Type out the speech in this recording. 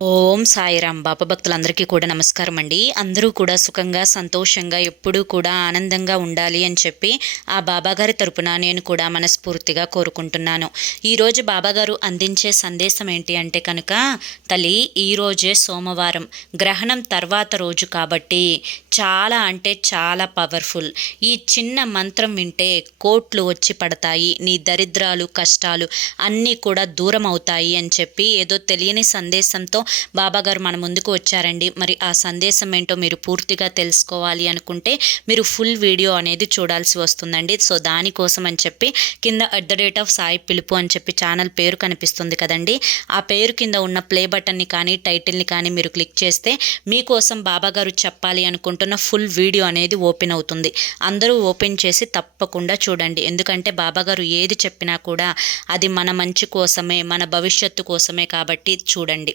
ఓం సాయిరాం. బాబా భక్తులందరికీ కూడా నమస్కారం అండి. అందరూ కూడా సుఖంగా సంతోషంగా ఎప్పుడూ కూడా ఆనందంగా ఉండాలి అని చెప్పి ఆ బాబాగారి తరపున నేను కూడా మనస్ఫూర్తిగా కోరుకుంటున్నాను. ఈరోజు బాబాగారు అందించే సందేశం ఏంటి అంటే కనుక, తల్లి ఈరోజే సోమవారం, గ్రహణం తర్వాత రోజు కాబట్టి చాలా అంటే చాలా పవర్ఫుల్. ఈ చిన్న మంత్రం వింటే కోట్లు వచ్చి పడతాయి, నీ దరిద్రాలు కష్టాలు అన్నీ కూడా దూరం అవుతాయి అని చెప్పి ఏదో తెలియని సందేశంతో బాబాగారు మన ముందుకు వచ్చారండి. మరి ఆ సందేశం ఏంటో మీరు పూర్తిగా తెలుసుకోవాలి అనుకుంటే మీరు ఫుల్ వీడియో అనేది చూడాల్సి వస్తుందండి. సో దానికోసం అని చెప్పి కింద @సాయి పిలుపు అని చెప్పి ఛానల్ పేరు కనిపిస్తుంది కదండి, ఆ పేరు కింద ఉన్న ప్లే బటన్ని కానీ టైటిల్ని కానీ మీరు క్లిక్ చేస్తే మీకోసం బాబాగారు చెప్పాలి అనుకుంటున్న ఫుల్ వీడియో అనేది ఓపెన్ అవుతుంది. అందరూ ఓపెన్ చేసి తప్పకుండా చూడండి. ఎందుకంటే బాబాగారు ఏది చెప్పినా కూడా అది మన మంచి కోసమే, మన భవిష్యత్తు కోసమే కాబట్టి చూడండి.